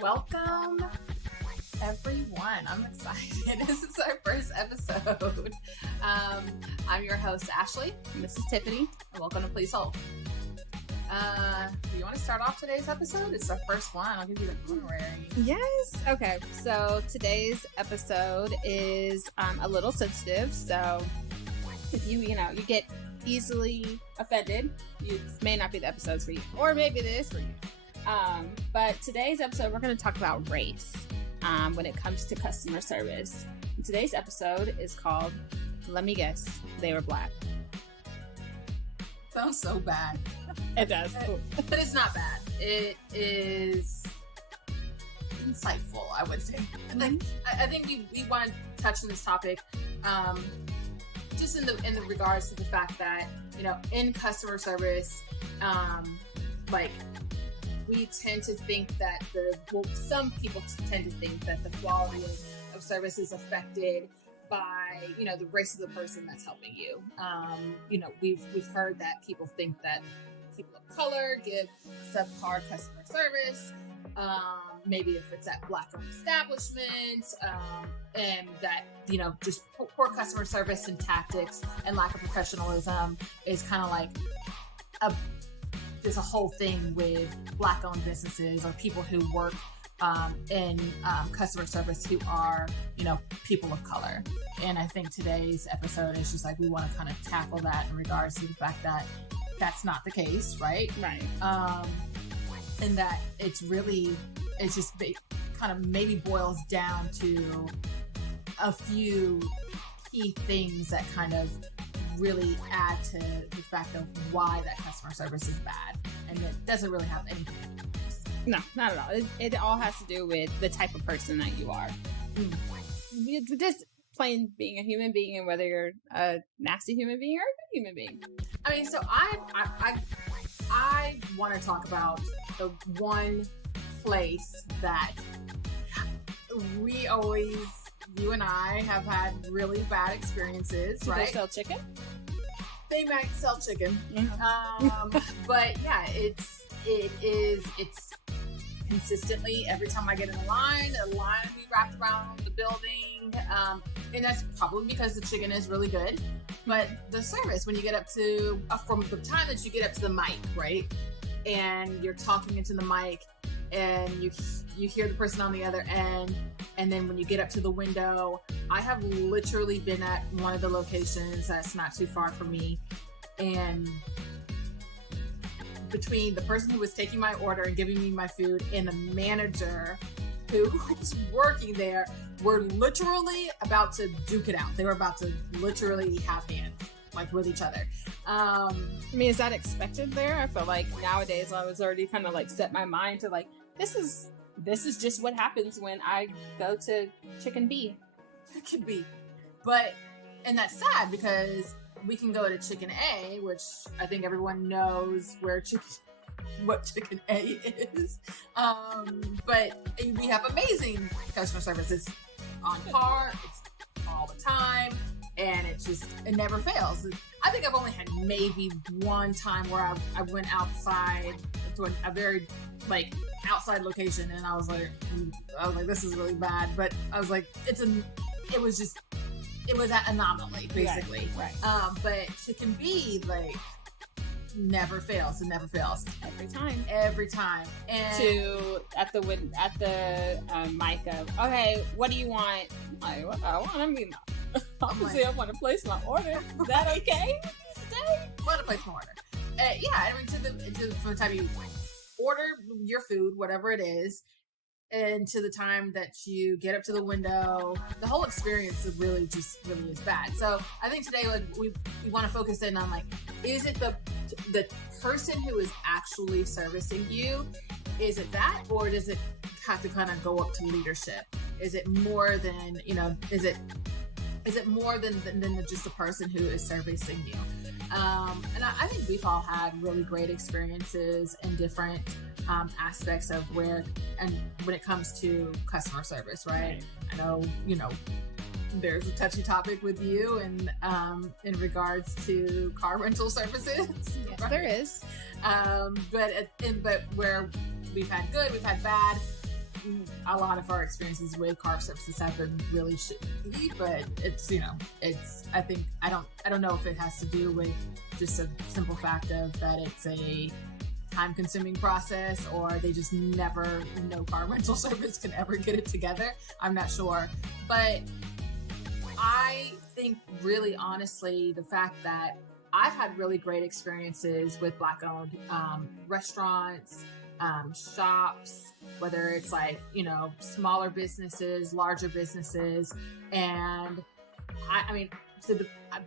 Welcome, everyone. I'm excited. This is our first episode. I'm your host, Ashley, and this is Tiffany, and welcome to Please Hold. Do you want to start off today's episode? It's our first one. I'll give you the honorary. Yes. Okay. So today's episode is a little sensitive. So if you get easily offended, this may not be the episode for you, or maybe it is for you. But today's episode, we're going to talk about race when it comes to customer service. And today's episode is called, let me guess, they were black. Sounds so bad. It does. But it's not bad. It is insightful, I would say. I think we want to touch on this topic just in the regards to the fact that, in customer service, we tend to think that some people tend to think that the quality of service is affected by, the race of the person that's helping you. We've heard that people think that people of color give subpar customer service, maybe if it's at Black-owned establishments, and that, just poor customer service and tactics and lack of professionalism is kind of like there's a whole thing with Black-owned businesses or people who work in customer service who are, people of color. And I think today's episode is just like, we want to kind of tackle that in regards to the fact that that's not the case, right? Right. And that it's just kind of maybe boils down to a few key things that kind of really add to the fact of why that customer service is bad. And it doesn't really have anything to do with this. No, not at all. It all has to do with the type of person that you are. Just plain being a human being, and whether you're a nasty human being or a good human being. I mean, so I want to talk about the one place that you and I have had really bad experiences, Do right? they sell chicken? They might sell chicken. Mm-hmm. But yeah, it's consistently, every time I get in a line will be wrapped around the building. And that's probably because the chicken is really good. But the service, when you get up to, from the time that you get up to the mic, right? And you're talking into the mic and you hear the person on the other end. And then when you get up to the window, I have literally been at one of the locations that's not too far from me. And between the person who was taking my order and giving me my food and the manager who was working there, were literally about to duke it out. They were about to literally have hands, with each other. I mean, is that expected there? I feel like nowadays I was already kind of set my mind to this is just what happens when I go to Chicken B. It could be. And that's sad because we can go to Chicken A, which I think everyone knows what Chicken A is. But we have amazing customer service. It's on par, it's all the time, and it never fails. I think I've only had maybe one time where I went outside to a very outside location, and I was like, this is really bad. But I was like, it was an anomaly, basically. Right. But Chicken B, never fails. It never fails. Every time. And at the mic of, okay, what do you want? What do I want? I mean, obviously I want to place my order. Is that okay? I want to place my order. I mean, from the time you order your food, whatever it is, and to the time that you get up to the window, the whole experience really is bad. So I think today, we want to focus in on is it the person who is actually servicing you? Is it that, or does it have to kind of go up to leadership? Is it more than is it more than just the person who is servicing you? And I think we've all had really great experiences in different aspects of when it comes to customer service, right? I know, there's a touchy topic with you and in regards to car rental services. Yes, right? there is. But where we've had good, we've had bad. a lot of our experiences with car services have been really shitty, but it's, I don't know if it has to do with just a simple fact of that it's a time consuming process, or they just never, no car rental service can ever get it together. I'm not sure. But I think really honestly, the fact that I've had really great experiences with Black owned restaurants, shops, whether it's like, smaller businesses, larger businesses. And I mean, so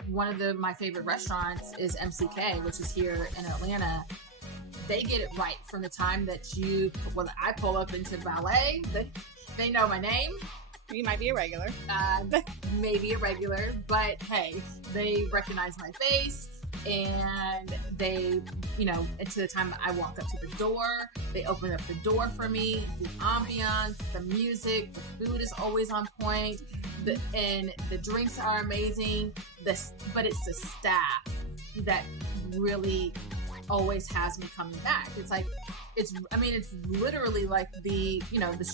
one of my favorite restaurants is MCK, which is here in Atlanta. They get it right from the time that I pull up into valet. They know my name. You might be a regular. Maybe a regular, but hey, they recognize my face, and they, and to the time I walk up to the door, they open up the door for me. The ambiance, the music, the food is always on point, and the drinks are amazing. But it's the staff that really always has me coming back. It's like, it's literally like the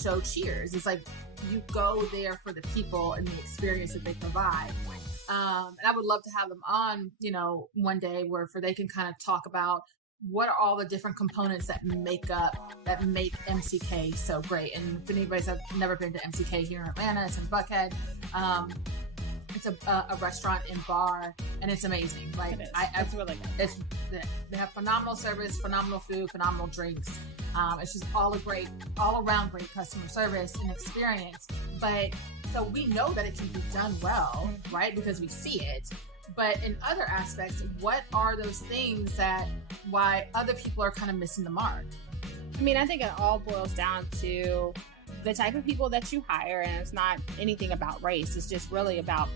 show Cheers. It's like you go there for the people and the experience that they provide. And I would love to have them on, one day where they can kind of talk about what are all the different components that make MCK so great. And if anybody's never been to MCK here in Atlanta, it's in Buckhead. It's a restaurant and bar, and it's amazing. Like, it's really good. They have phenomenal service, phenomenal food, phenomenal drinks. It's just all around great customer service and experience. But so we know that it can be done well, right? Because we see it. But in other aspects, what are those things why other people are kind of missing the mark? I mean, I think it all boils down to the type of people that you hire, and it's not anything about race. It's just really about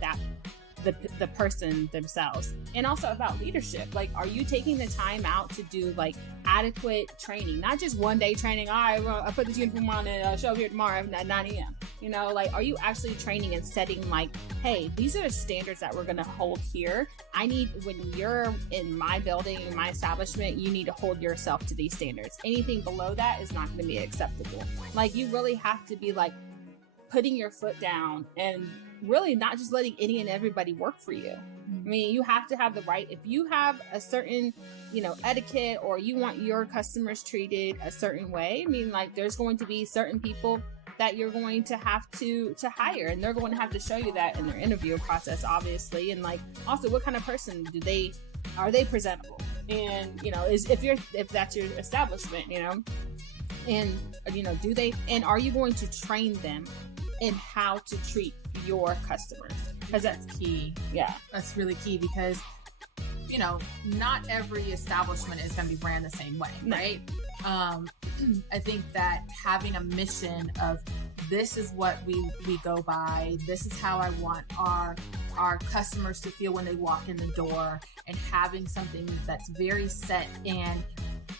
the person themselves, and also about leadership. Like, are you taking the time out to do like adequate training, not just one day training? All right, well, I put this uniform on and I'll show up here tomorrow at 9 a.m. Like, are you actually training and setting like, hey, these are the standards that we're going to hold here. When you're in my building, in my establishment, you need to hold yourself to these standards. Anything below that is not going to be acceptable. Like, you really have to be like putting your foot down and really not just letting any and everybody work for you. I mean, you have to have the right, if you have a certain, etiquette, or you want your customers treated a certain way. I mean, like, there's going to be certain people that you're going to have to hire, and they're going to have to show you that in their interview process, obviously. And like, also, what kind of person are they presentable? And, if that's your establishment, and, and are you going to train them in how to treat your customers? Because that's key. Yeah, that's really key, because not every establishment is going to be ran the same way, right? I think that having a mission of, this is what we go by, this is how I want our customers to feel when they walk in the door, and having something that's very set, and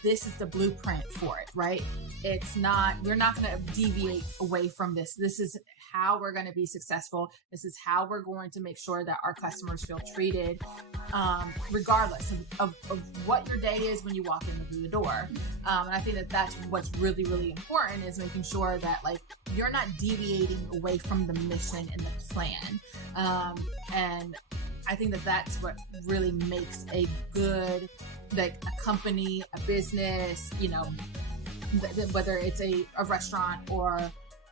this is the blueprint for it, right? It's not, we're not going to deviate away from this. This is how we're going to be successful. This is how we're going to make sure that our customers feel treated, regardless of what your day is when you walk in through the door. And I think that that's what's really, really important, is making sure that like you're not deviating away from the mission and the plan. And I think that that's what really makes a good, like, a company, a business, whether it's a restaurant or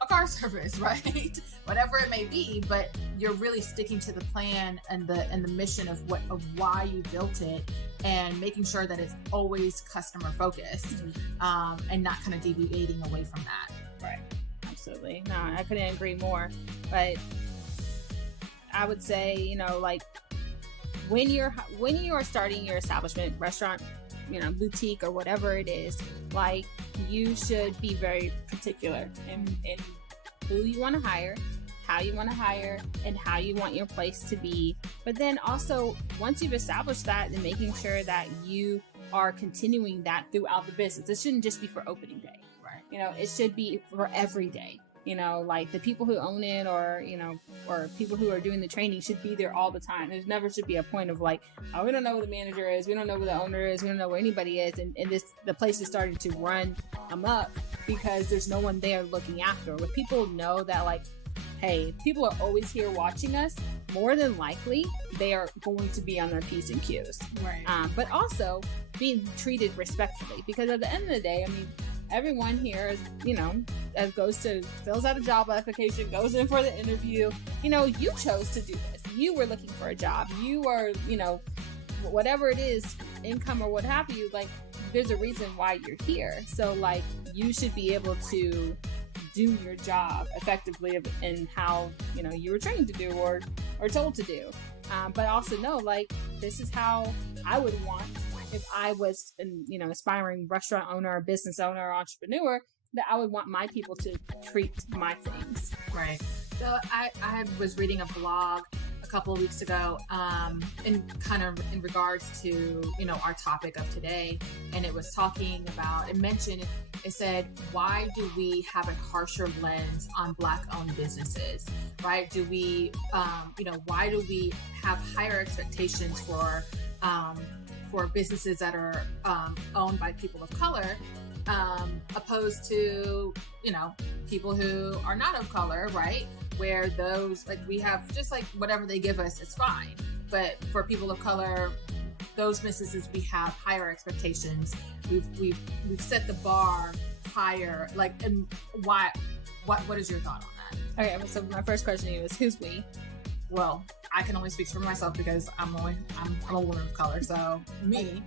a car service, right? Whatever it may be, but you're really sticking to the plan and the mission of why you built it, and making sure that it's always customer focused, and not kind of deviating away from that. Right. Absolutely. No, I couldn't agree more. But I would say, like, when you are starting your establishment, restaurant, boutique, or whatever it is, like, you should be very particular in who you want to hire, how you want to hire, and how you want your place to be. But then also, once you've established that, then making sure that you are continuing that throughout the business. It shouldn't just be for opening day. Right. It should be for every day. you know, like the people who own it or, you know, or people who are doing the training should be there all the time. There's never should be a point of like, oh, we don't know who the manager is. We don't know who the owner is. We don't know where anybody is. And the place is starting to run amok because there's no one there looking after. When people know that, like, hey, people are always here watching us, more than likely they are going to be on their P's and Q's. Right. But also being treated respectfully, because at the end of the day, I mean, everyone here is, you know, fills out a job application, goes in for the interview. You know, you chose to do this. You were looking for a job. You are, you know, whatever it is, income or what have you, like, there's a reason why you're here. So, like, you should be able to do your job effectively in how, you know, you were trained to do or told to do. But also know, like, this is how I would want if I was an, you know, aspiring restaurant owner, business owner, or entrepreneur, that I would want my people to treat my things. Right. So I was reading a blog a couple of weeks ago, in regards to, you know, our topic of today, and it was talking about, it said, why do we have a harsher lens on Black-owned businesses, right? Do we, you know, why do we have higher expectations for businesses that are owned by people of color, opposed to, you know, people who are not of color, right? Where those, like, we have just like whatever they give us is fine. But for people of color, those businesses, we have higher expectations. We've set the bar higher. Like, and what is your thought on that? Okay, so my first question to you is, who's we? Well, I can only speak for myself because I'm a woman of color, so me.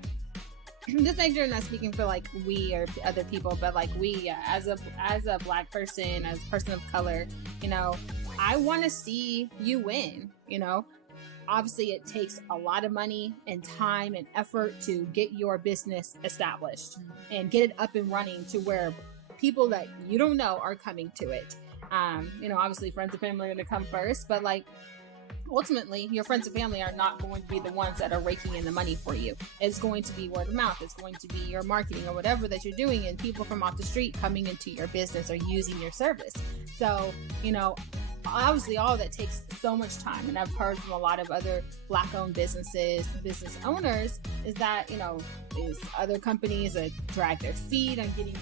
Just make sure I'm not speaking for like we or other people, but like we, as a Black person, as a person of color, you know, I want to see you win. You know, obviously it takes a lot of money and time and effort to get your business established and get it up and running to where people that you don't know are coming to it. You know, obviously friends and family are going to come first, but like, ultimately, your friends and family are not going to be the ones that are raking in the money for you. It's going to be word of mouth. It's going to be your marketing or whatever that you're doing, and people from off the street coming into your business or using your service. So, you know, obviously all of that takes so much time. And I've heard from a lot of other Black-owned business owners is that, you know, these other companies that drag their feet on getting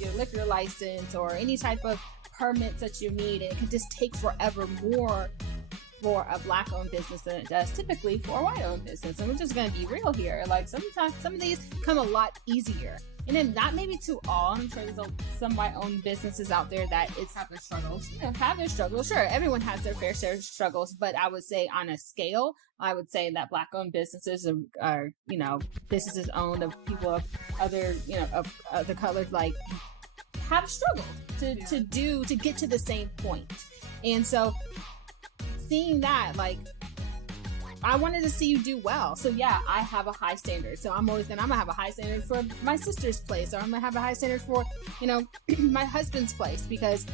your liquor license or any type of permits that you need. And it can just take forever more for a Black-owned business than it does typically for a white-owned business. And we're just going to be real here. Like, sometimes some of these come a lot easier. And then not maybe to all. I'm sure there's some white-owned businesses out there that it's have their struggles. You know, have their struggles. Sure, everyone has their fair share of struggles. But I would say on a scale, I would say that Black-owned businesses are, you know, businesses owned of people of other, you know, of other colors, like, have struggled to get to the same point. And so, seeing that, like, I wanted to see you do well. So yeah, I have a high standard. So I'm gonna have a high standard for my sister's place, or I'm gonna have a high standard for, you know, my husband's place, because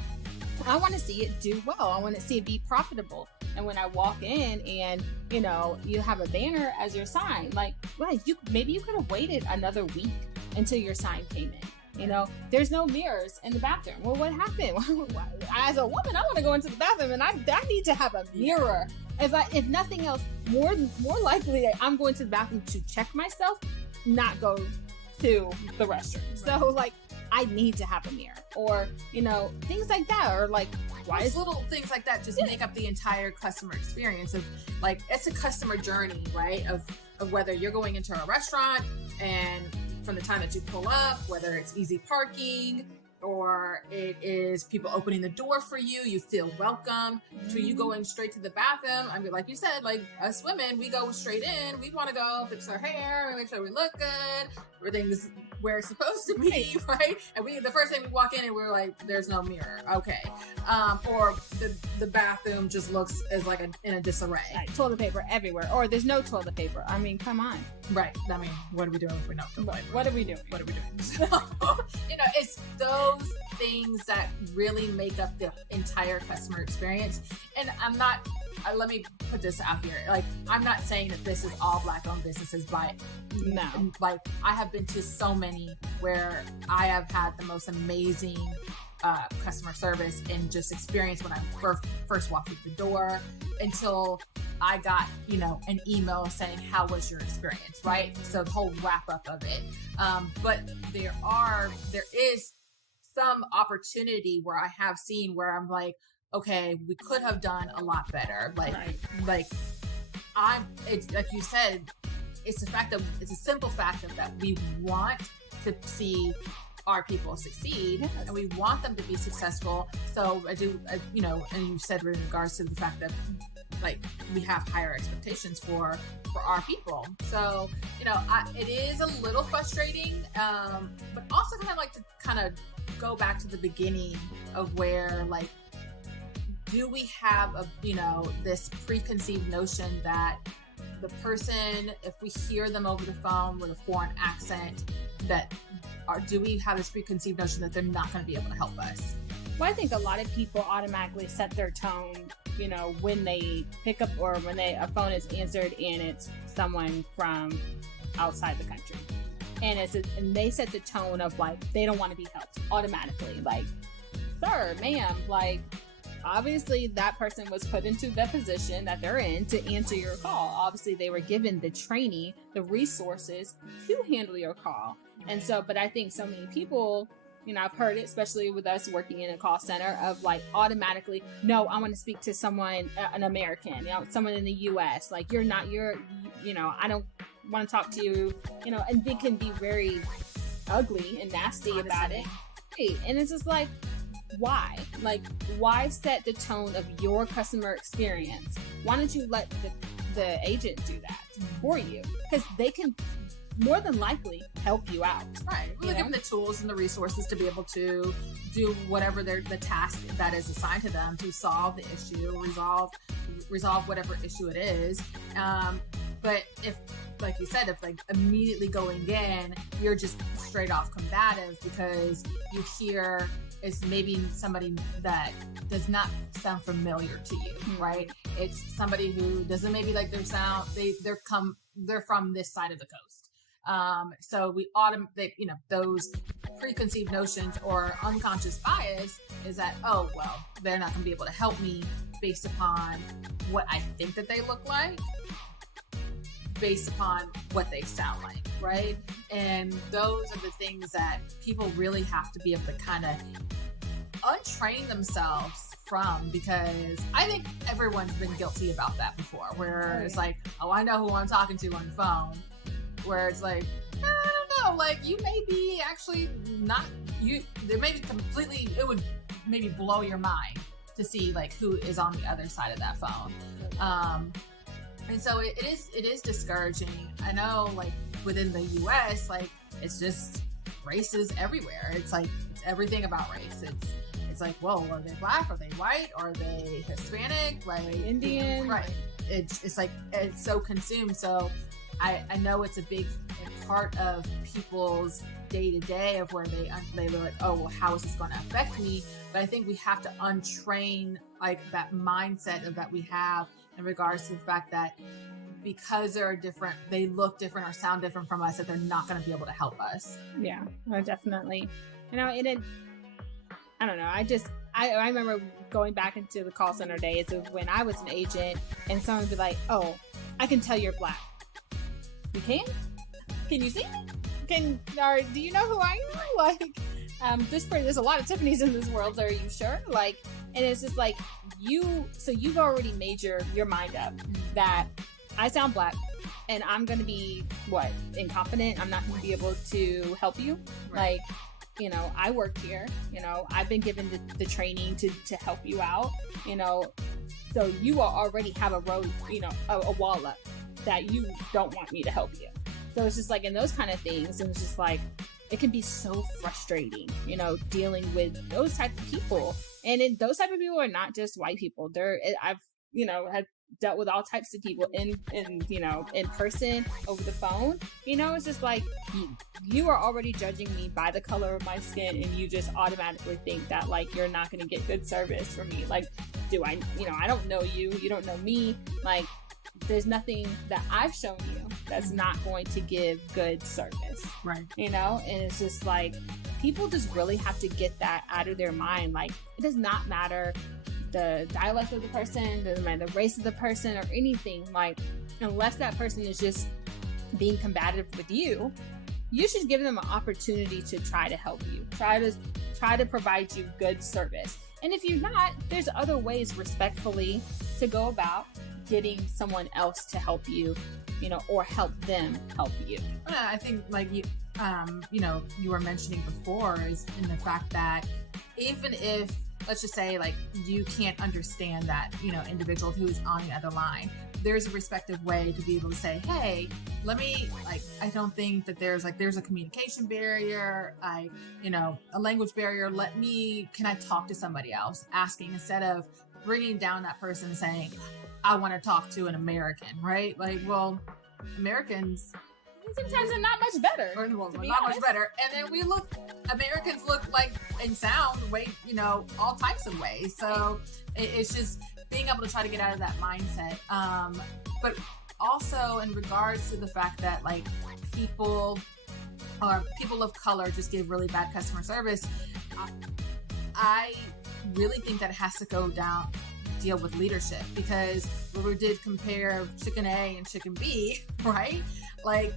I want to see it do well. I want to see it be profitable. And when I walk in and, you know, you have a banner as your sign, like, well, maybe you could have waited another week until your sign came in. You know, there's no mirrors in the bathroom. Well, what happened? As a woman, I want to go into the bathroom and I need to have a mirror. If nothing else, more likely I'm going to the bathroom to check myself, not go to the restroom. Right. So, like, I need to have a mirror, or, you know, things like that, or like, little things like that just make up the entire customer experience of, like, it's a customer journey, right? Of whether you're going into a restaurant, and from the time that you pull up, whether it's easy parking or it is people opening the door for you, you feel welcome, to you going straight to the bathroom. I mean, like you said, like, us women, we go straight in. We want to go fix our hair and make sure we look good. Everything's where it's supposed to be, right? And the first thing we walk in and we're like, there's no mirror. Okay. Or the bathroom just looks as like in a disarray. Right. Toilet paper everywhere. Or there's no toilet paper. I mean, come on. Right. I mean, what are we doing if we know toilet paper? What are we doing? So, you know, it's those things that really make up the entire customer experience. And let me put this out here. Like, I'm not saying that this is all Black-owned businesses, but no. Like, I have been to so many where I have had the most amazing customer service and just experience when I first walked through the door until I got, an email saying, how was your experience, right? So the whole wrap up of it. But there is some opportunity where I have seen where I'm like, okay, we could have done a lot better. It's like you said, it's a simple fact that we want to see our people succeed, yes, and we want them to be successful. So and you said in regards to the fact that we have higher expectations for our people. So, it is a little frustrating, but also kind of like to kind of go back to the beginning of where, do we have this preconceived notion that the person, if we hear them over the phone with a foreign accent, do we have this preconceived notion that they're not going to be able to help us? Well, I think a lot of people automatically set their tone, when they pick up or when a phone is answered and it's someone from outside the country. And and they set the tone of they don't want to be helped automatically. Sir, ma'am, obviously that person was put into the position that they're in to answer your call. Obviously they were given the training, the resources to handle your call. And so, but I think so many people, I've heard it, especially with us working in a call center, of automatically, no, I want to speak to someone, an American, someone in the US. I don't want to talk to you, and they can be very ugly and nasty about it. Hey, and it's just why? Why set the tone of your customer experience? Why don't you let the agent do that for you? Because they can more than likely help you out. Right. We'll give them the tools and the resources to be able to do whatever the task that is assigned to them to solve the issue, resolve whatever issue it is. But if, like you said, if immediately going in, you're just straight off combative because you hear it's maybe somebody that does not sound familiar to you, right? It's somebody who doesn't maybe like their sound. They're from this side of the coast. So we those preconceived notions or unconscious bias is that, oh, well, they're not going to be able to help me based upon what I think that they look like, based upon what they sound like, right? And those are the things that people really have to be able to kind of untrain themselves from, because I think everyone's been guilty about that before, where it's oh, I know who I'm talking to on the phone, where it's I don't know, you may be actually not, there may be completely, it would maybe blow your mind to see who is on the other side of that phone. And so it is discouraging. I know within the US, it's just race is everywhere. It's everything about race. It's whoa, are they black? Are they white? Are they Hispanic? Indian? Right. It's it's so consumed. So I know it's a big part of people's day to day of where they were oh, well, how is this going to affect me? But I think we have to untrain that mindset that we have in regards to the fact that because they're different, they look different or sound different from us, that they're not going to be able to help us. Yeah, definitely. I don't know. I remember going back into the call center days of when I was an agent and someone would be like, oh, I can tell you're black. You can? Can you see me? Do you know who I am? There's a lot of Tiffany's in this world. Are you sure? And it's just you've already made your mind up that I sound black and I'm going to be incompetent. I'm not going to be able to help you. Right. I work here, I've been given the training to help you out, so you already have a road, a wall up that you don't want me to help you. So it's just in those kind of things. And it's just it can be so frustrating, dealing with those type of people. And those type of people are not just white people. I've had dealt with all types of people in person, over the phone. It's just you are already judging me by the color of my skin, and you just automatically think that you're not going to get good service from me. Do I don't know you, you don't know me. There's nothing that I've shown you that's not going to give good service. Right. And it's just people just really have to get that out of their mind. Like, it does not matter the dialect of the person, it doesn't matter the race of the person or anything. Like, unless that person is just being combative with you, you should give them an opportunity to try to help you, try to provide you good service. And if you're not, there's other ways respectfully to go about getting someone else to help you, or help them help you. I think like you were mentioning before is in the fact that even if, let's just say, like, you can't understand that, individual who's on the other line, there's a respective way to be able to say, hey, I don't think that there's a communication barrier, a language barrier. Can I talk to somebody else? Asking, instead of bringing down that person and saying, I want to talk to an American, right? Like, well, Americans sometimes are not much better. Not much better. And then Americans look like and sound all types of ways. So it's just being able to try to get out of that mindset. But also in regards to the fact that like people of color just give really bad customer service, I really think that it has to deal with leadership, because we did compare chicken A and chicken B, right? Like,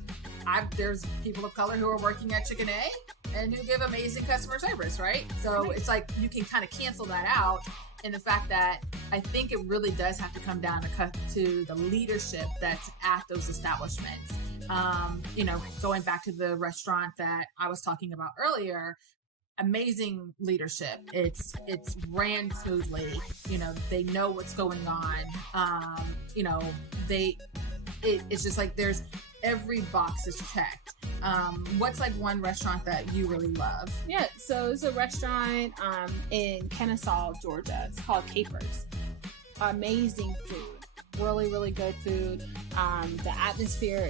there's people of color who are working at chicken A and who give amazing customer service, right? So it's like you can kind of cancel that out. And the fact that I think it really does have to come down to the leadership that's at those establishments. Going back to the restaurant that I was talking about earlier, amazing leadership. It's ran smoothly. They know what's going on. It's just like there's every box is checked. What's like one restaurant that you really love? Yeah, so it's a restaurant in Kennesaw, Georgia. It's called Capers. Amazing food, really, really good food. The atmosphere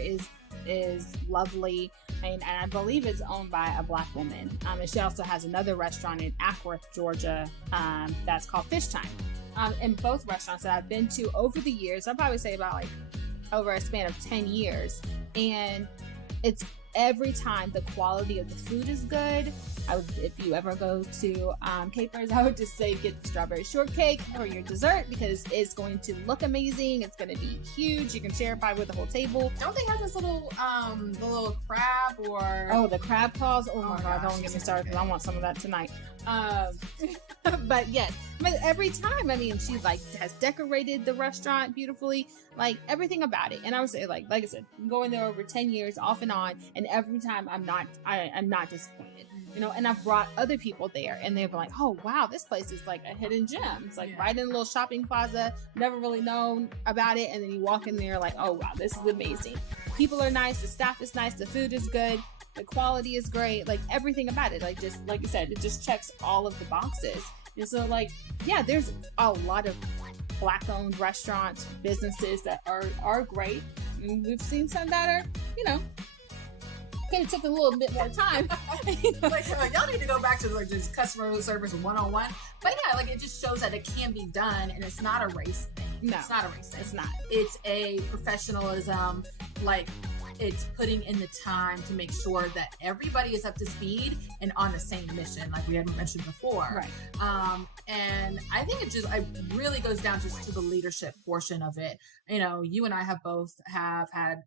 is lovely, and I believe it's owned by a Black woman. And she also has another restaurant in Ackworth, Georgia, that's called Fish Time. And both restaurants that I've been to over the years, I'd probably say about over a span of 10 years, and it's every time the quality of the food is good. If you ever go to Capers, I would just say get the strawberry shortcake for your dessert, because it's going to look amazing. It's going to be huge. You can share it with the whole table. Don't they have this little the little crab or? Oh, the crab claws. Oh my God! Don't get me started, because I want some of that tonight. But yes, but every time, she has decorated the restaurant beautifully, like everything about it. And I would say, like I said, I'm going there over 10 years off and on, and every time I'm not disappointed. And I've brought other people there, and they've been like, oh wow, this place is like a hidden gem. It's like right in a little shopping plaza, never really known about it. And then you walk in there like, oh wow, this is amazing. People are nice, the staff is nice, the food is good, the quality is great, like everything about it, like just like you said, it just checks all of the boxes. And so there's a lot of Black owned restaurants, businesses that are great. And we've seen some that are, could have taken a little bit more time. Y'all need to go back to just customer service 101. But yeah, it just shows that it can be done, and it's not a race thing. No, it's not a race thing. It's not. It's a professionalism. It's putting in the time to make sure that everybody is up to speed and on the same mission, like we had mentioned before. Right. And I think it really goes down just to the leadership portion of it. You and I have had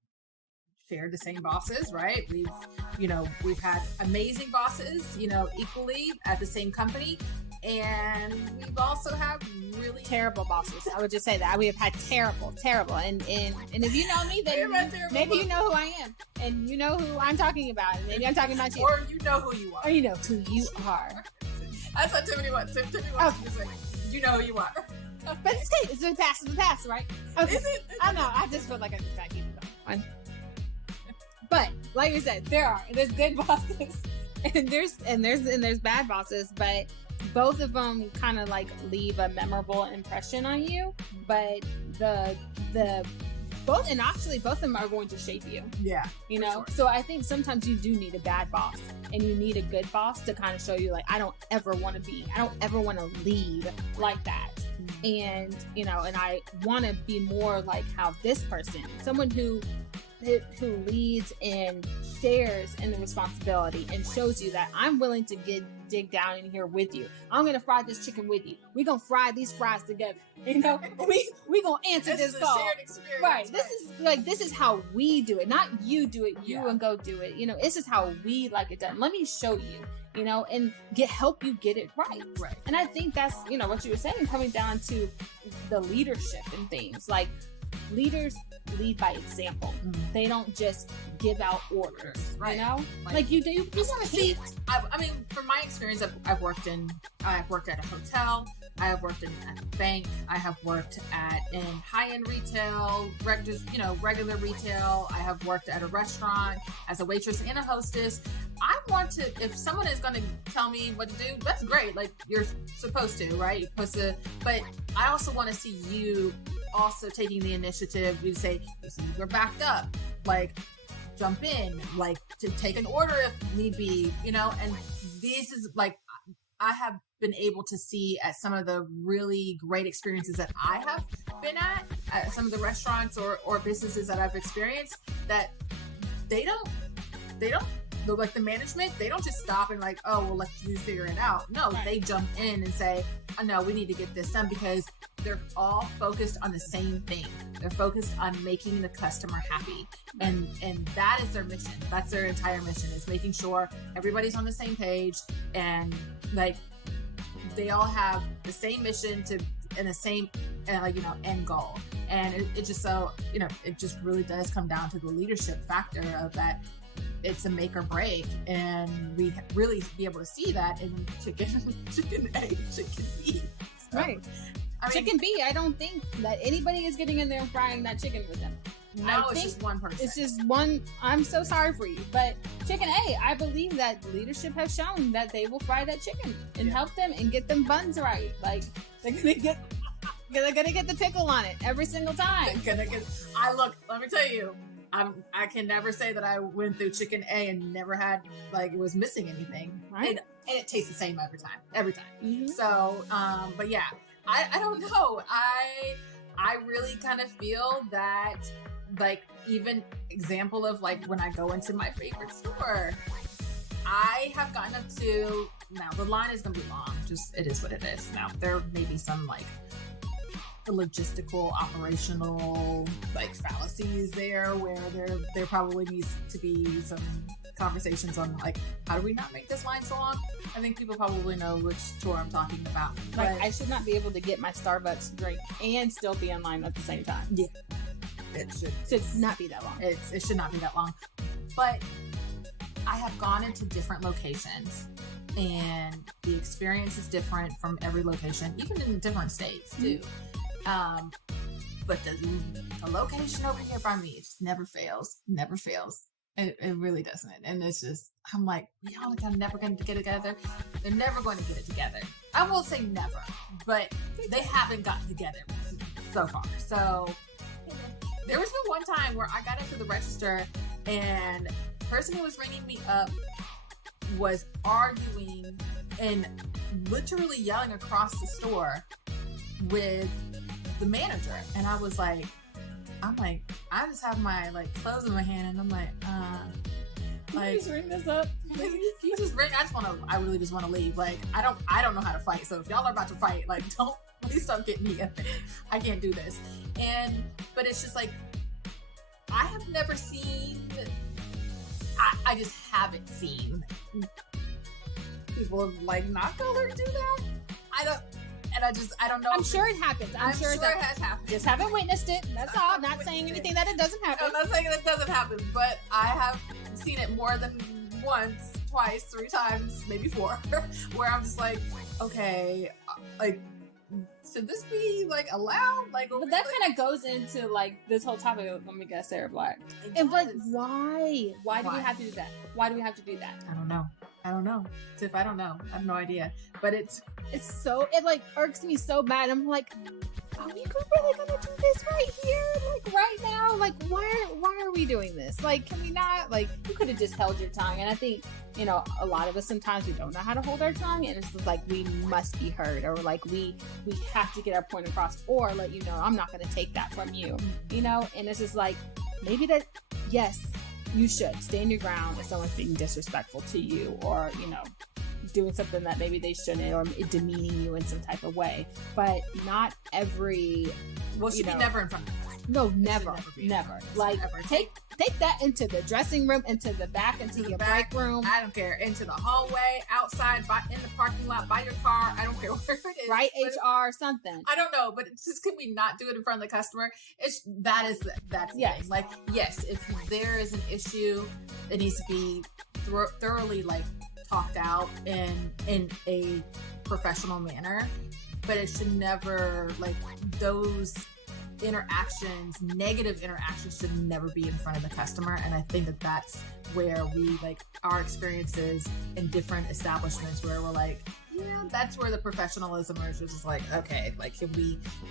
shared the same bosses, right? We've had amazing bosses, equally at the same company. And we've also had really terrible bosses. I would just say that we have had terrible. And if you know me, then maybe you know who I am, and you know who I'm talking about, and maybe I'm talking about you, or you know who you are. Or you know who you are. That's what Tiffany wants. Tiffany wants to say, you know who you are. But it's the past, right? Okay. Is it? I know. I just feel like I just got to keep it going. But like you said, there's good bosses, and there's bad bosses, but both of them kind of leave a memorable impression on you. But both of them are going to shape you. Yeah. Sure. So I think sometimes you do need a bad boss, and you need a good boss to kind of show you I don't ever want to lead like that. And and I want to be more like how this person, someone who who leads and shares in the responsibility and shows you that I'm willing to dig down in here with you. I'm gonna fry this chicken with you. We're gonna fry these fries together. You know, we gonna answer this call. Shared experience, right. This is how we do it. Not you do it, and go do it. You know, this is how we like it done. Let me show you. You know, and help you get it right. Right. And I think that's, you know, what you were saying, coming down to the leadership and things. Like, leaders lead by example. Mm-hmm. They don't just give out orders, right? You know, like you do. You want to see. I mean, from my experience, I've worked at a hotel. I have worked at a bank. I have worked in high-end retail, regular retail. I have worked at a restaurant as a waitress and a hostess. I want to, if someone is going to tell me what to do, that's great. Like, you're supposed to, right? You're supposed to, but I also want to see you also taking the initiative. You say, listen, we're backed up. Like, jump in, like, to take an order if need be, you know, and this is like, I have been able to see at some of the really great experiences that I have been at some of the restaurants or businesses that I've experienced, that they don't, like the management, they don't just stop and like, oh, well, let you figure it out. No, right. They jump in and say, oh, no, we need to get this done, because they're all focused on the same thing. They're focused on making the customer happy. And that is their mission. That's their entire mission, is making sure everybody's on the same page, and like they all have the same mission and the same end goal. And it just it just really does come down to the leadership factor of that. It's a make or break, and we really be able to see that in chicken A, chicken B. So, right. Chicken B, I don't think that anybody is getting in there and frying that chicken with them. No, it's just one person. It's just one. I'm so sorry for you. But chicken A, I believe that leadership has shown that they will fry that chicken and help them and get them buns right. Like, they're gonna get the pickle on it every single time. Let me tell you, I can never say that I went through chicken A and never had, like, it was missing anything. Right. And it tastes the same every time. Mm-hmm. So, but yeah, I don't know. I really kind of feel that, like, even example of, like, when I go into my favorite store, I have gotten up to, now the line is going to be long. Just, it is what it is. Now, there may be some, like, the logistical, operational, like, fallacies there, where there probably needs to be some conversations on, like, how do we not make this line so long? I think people probably know which store I'm talking about. Like, I should not be able to get my Starbucks drink and still be in line at the same time. Yeah, it should not be that long. It should not be that long. But I have gone into different locations, and the experience is different from every location, even in different states too. But the location over here by me, it just never fails. It really doesn't. And it's just, I'm like, y'all are never going to get it together. They're never going to get it together. I won't say never, but they haven't gotten together so far. So there was been one time where I got into the register, and the person who was ringing me up was arguing and literally yelling across the store with the manager. And I just have my, like, clothes in my hand, and I'm like, can you just ring this up? Can you just ring? I really just want to leave. Like, I don't know how to fight. So if y'all are about to fight, like, please don't get me in there. I can't do this. But it's just like, I have never seen, I just haven't seen people, like, not color do that. I don't know. I'm sure it happens. I'm sure it has happened. Just haven't witnessed it. That's all. Not saying anything that it doesn't happen. I'm not saying it doesn't happen, but I have seen it more than once, twice, 3 times, maybe 4, where I'm just like, okay, like, should this be, like, allowed? Like, but that kind of goes into, like, this whole topic of, let me guess, Sarah Black. And but why? Why do we have to do that? Why do we have to do that? I don't know. Tiff, I don't know. I have no idea. But it like irks me so bad. I'm like, are we really gonna do this right here? Like, right now? Like, why are we doing this? Like, can we not? Like, you could have just held your tongue. And I think, you know, a lot of us sometimes we don't know how to hold our tongue, and it's just like we must be heard, or like we have to get our point across, or let you know I'm not gonna take that from you. You know, and it's just like, maybe that yes, you should stand your ground if someone's being disrespectful to you, or, you know, doing something that maybe they shouldn't, or demeaning you in some type of way. But not every... Well, it should be never in front of them. No, never. Like, take that into the dressing room, into the back, into your break room. I don't care. Into the hallway, outside, in the parking lot, by your car. I don't care where it is. Right, HR, something. I don't know, but it's just, can we not do it in front of the customer? That's yes. the thing. Like, yes, if there is an issue, it needs to be thoroughly, like, talked out in a professional manner, but it should never, like, those negative interactions should never be in front of the customer. And I think that that's where we, like, our experiences in different establishments where we're like, yeah, that's where the professionalism is just like, okay, like, can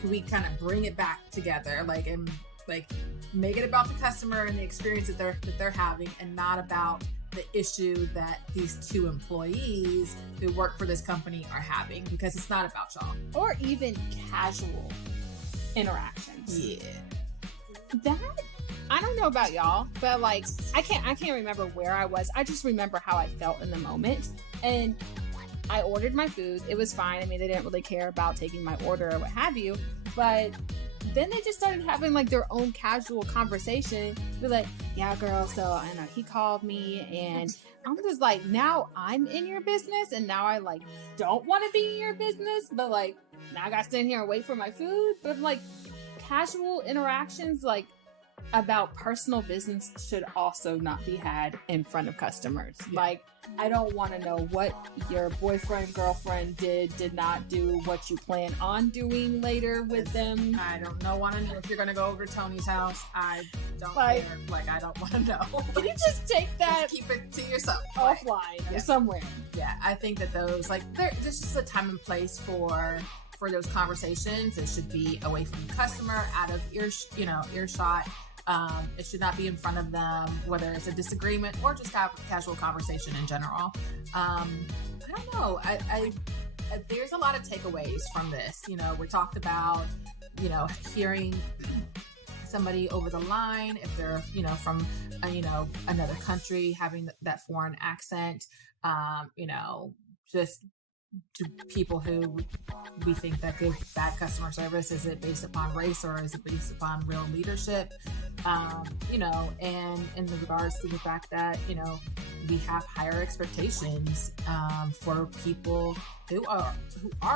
we kind of bring it back together, like, and like make it about the customer and the experience that they're having, and not about the issue that these two employees who work for this company are having, because it's not about y'all. Or even casual interactions. Yeah. That, I don't know about y'all, but like, I can't remember where I was. I just remember how I felt in the moment. And I ordered my food. It was fine. I mean, they didn't really care about taking my order or what have you. But then they just started having like their own casual conversation. They're like, yeah, girl, so I know he called me, and I'm just like, now I'm in your business, and now I like don't want to be in your business, but like now I gotta stand here and wait for my food. But like, casual interactions like about personal business should also not be had in front of customers. Yeah. Like, I don't want to know what your boyfriend, girlfriend did not do, what you plan on doing later with them. I don't want to know if you're going to go over to Tony's house. I don't care. Like, I don't want to know. Can you just take that? Just keep it to yourself. Offline or somewhere. Yeah, I think that those, like, there's just a time and place for those conversations. It should be away from the customer, out of earshot. It should not be in front of them, whether it's a disagreement or just have a casual conversation in general. I don't know. I there's a lot of takeaways from this. You know, we talked about, you know, hearing somebody over the line, if they're, you know, from, another country, having that foreign accent, you know, just to people who we think that give bad customer service. Is it based upon race, or is it based upon real leadership? You know, and in regards to the fact that, you know, we have higher expectations for people who are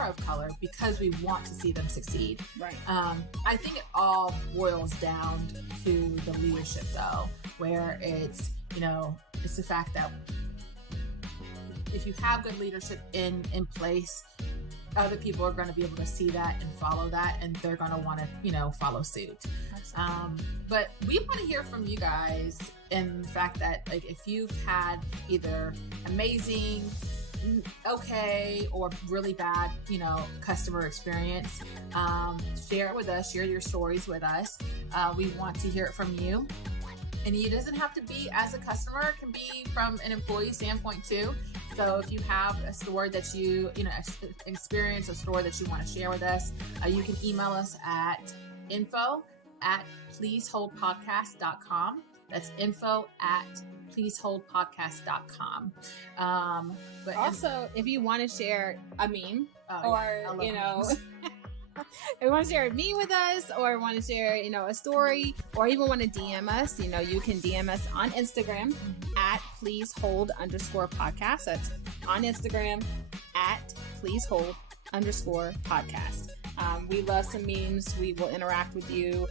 of color, because we want to see them succeed. Right. I think it all boils down to the leadership, though, where it's, you know, it's the fact that if you have good leadership in place, other people are going to be able to see that and follow that, and they're going to want to, you know, follow suit. But we want to hear from you guys in the fact that, like, if you've had either amazing, okay, or really bad, you know, customer experience, share it with us, share your stories with us. We want to hear it from you. And it doesn't have to be as a customer. It can be from an employee standpoint too. So if you have a story that you experience, a story that you want to share with us, you can email us at info@pleaseholdpodcast.com. That's info@pleaseholdpodcast.com. But also, if you want to share a meme, or, you know, memes. if you want to share a meme with us, or want to share, you know, a story, or even want to DM us, you know, you can DM us on Instagram at pleasehold_podcast. That's on Instagram at pleasehold_podcast. We love some memes. We will interact with you.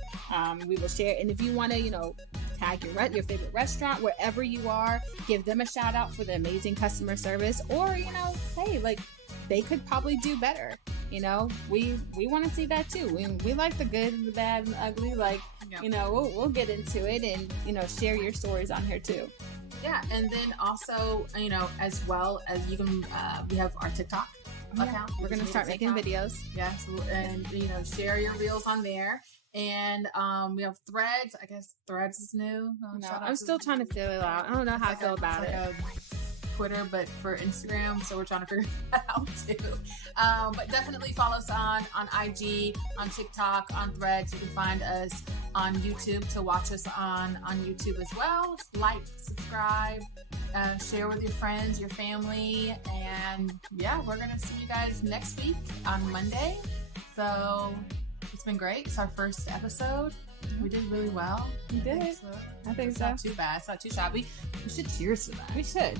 We will share. And if you want to, you know, tag your favorite restaurant wherever you are, give them a shout out for the amazing customer service, or, you know, hey, like, they could probably do better. You know, we want to see that too. We like the good and the bad and the ugly. Like, you know, we'll get into it, and, you know, share your stories on here too. Yeah, and then also, you know, as well as you can, we have our TikTok account. We're gonna start making videos. Yes, and, you know, share your reels on there. And we have Threads. I guess Threads is new. No, I'm still trying to feel it out. I don't know how I feel about it. Twitter, but for Instagram, so we're trying to figure that out too. But definitely follow us on IG, on TikTok, on Threads. You can find us on YouTube to watch us on YouTube as well. Like, subscribe, share with your friends, your family, and yeah, we're gonna see you guys next week on Monday. So it's been great. It's our first episode. We did really well. We did. I think so. I think It's so. not too bad. It's not too shabby. We should cheers to that. We should.